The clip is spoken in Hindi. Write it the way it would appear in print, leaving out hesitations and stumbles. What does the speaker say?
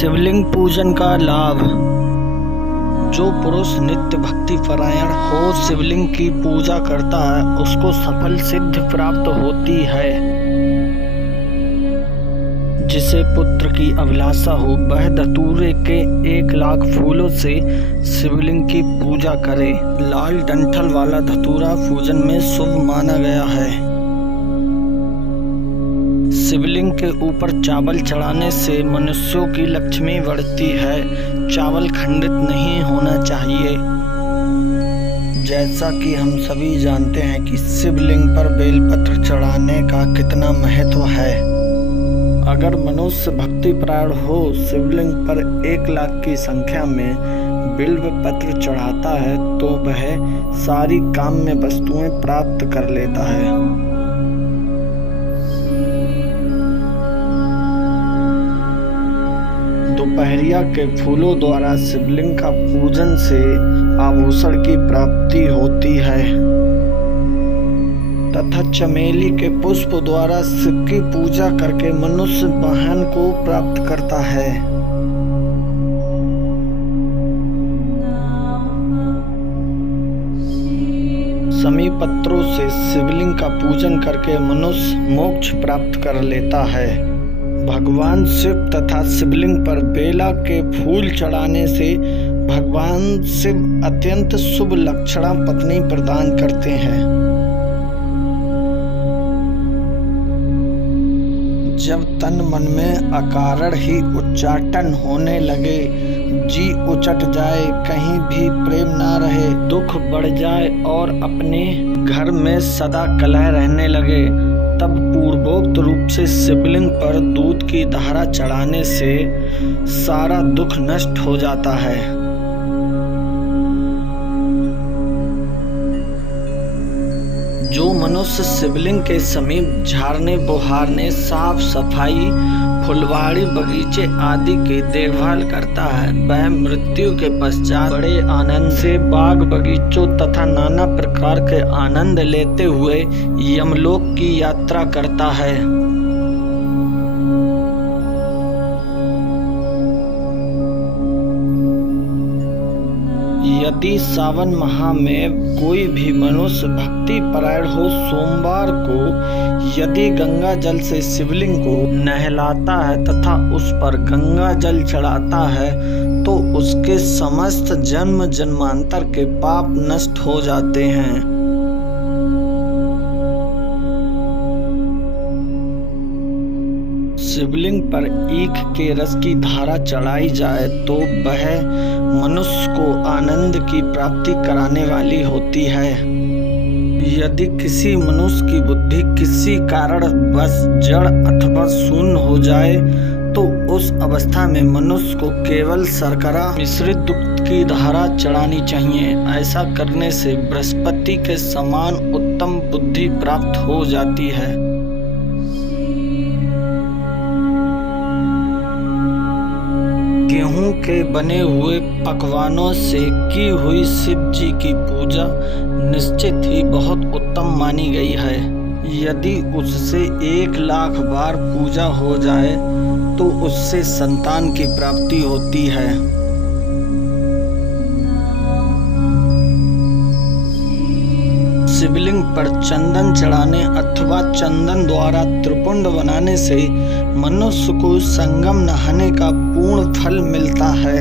शिवलिंग पूजन का लाभ। जो पुरुष नित्य भक्ति परायण हो शिवलिंग की पूजा करता है उसको सफल सिद्धि प्राप्त होती है। जिसे पुत्र की अभिलाषा हो वह धतूरे के 1,00,000 फूलों से शिवलिंग की पूजा करे। लाल डंठल वाला धतूरा पूजन में शुभ माना गया है। शिवलिंग के ऊपर चावल चढ़ाने से मनुष्यों की लक्ष्मी बढ़ती है। चावल खंडित नहीं होना चाहिए। जैसा कि हम सभी जानते हैं कि शिवलिंग पर बेलपत्र चढ़ाने का कितना महत्व है। अगर मनुष्य भक्तिपरायण हो शिवलिंग पर 1,00,000 की संख्या में बिल्व पत्र चढ़ाता है तो वह सारी काम्य वस्तुएं प्राप्त कर लेता है। दोपहरिया के फूलों द्वारा शिवलिंग का पूजन से आभूषण की प्राप्ति होती है तथा चमेली के पुष्प द्वारा शिव की पूजा करके मनुष्य वाहन को प्राप्त करता है। समी पत्रों से शिवलिंग का पूजन करके मनुष्य मोक्ष प्राप्त कर लेता है। भगवान शिव तथा शिवलिंग पर बेला के फूल चढ़ाने से भगवान शिव अत्यंत शुभ लक्षणा पत्नी प्रदान करते हैं। जब तन मन में अकारण ही उच्चाटन होने लगे, जी उचट जाए, कहीं भी प्रेम ना रहे, दुख बढ़ जाए और अपने घर में सदा कलह रहने लगे, तब पूर्वोक्त रूप से शिवलिंग पर दूध की धारा चढ़ाने से सारा दुख नष्ट हो जाता है। जो मनुष्य शिवलिंग के समीप झाड़ने बुहारने, साफ सफाई, फुलवाड़ी बगीचे आदि की देखभाल करता है वह मृत्यु के पश्चात बड़े आनंद से बाग बगीचों तथा नाना प्रकार के आनंद लेते हुए यमलोक की यात्रा करता है। यदि सावन माह में कोई भी मनुष्य भक्ति परायण हो सोमवार को यदि गंगा जल से शिवलिंग को नहलाता है तथा उस पर गंगा जल चढ़ाता है तो उसके समस्त जन्म जन्मांतर के पाप नष्ट हो जाते हैं। शिवलिंग पर ईख के रस की धारा चढ़ाई जाए तो वह मनुष्य को आनंद की प्राप्ति कराने वाली होती है। यदि किसी मनुष्य की बुद्धि किसी कारण बस जड़ अथवा शून्य हो जाए तो उस अवस्था में मनुष्य को केवल शर्करा मिश्रित दूध की धारा चढ़ानी चाहिए। ऐसा करने से बृहस्पति के समान उत्तम बुद्धि प्राप्त हो जाती है। गेहूं के बने हुए पकवानों से की हुई शिव जी की पूजा निश्चित ही बहुत उत्तम मानी गई है। यदि उससे 1,00,000 बार पूजा हो जाए तो उससे संतान की प्राप्ति होती है। शिवलिंग पर चंदन चढ़ाने अथवा चंदन द्वारा त्रिपुंड बनाने से मनुष्य को संगम नहाने का पूर्ण फल मिलता है।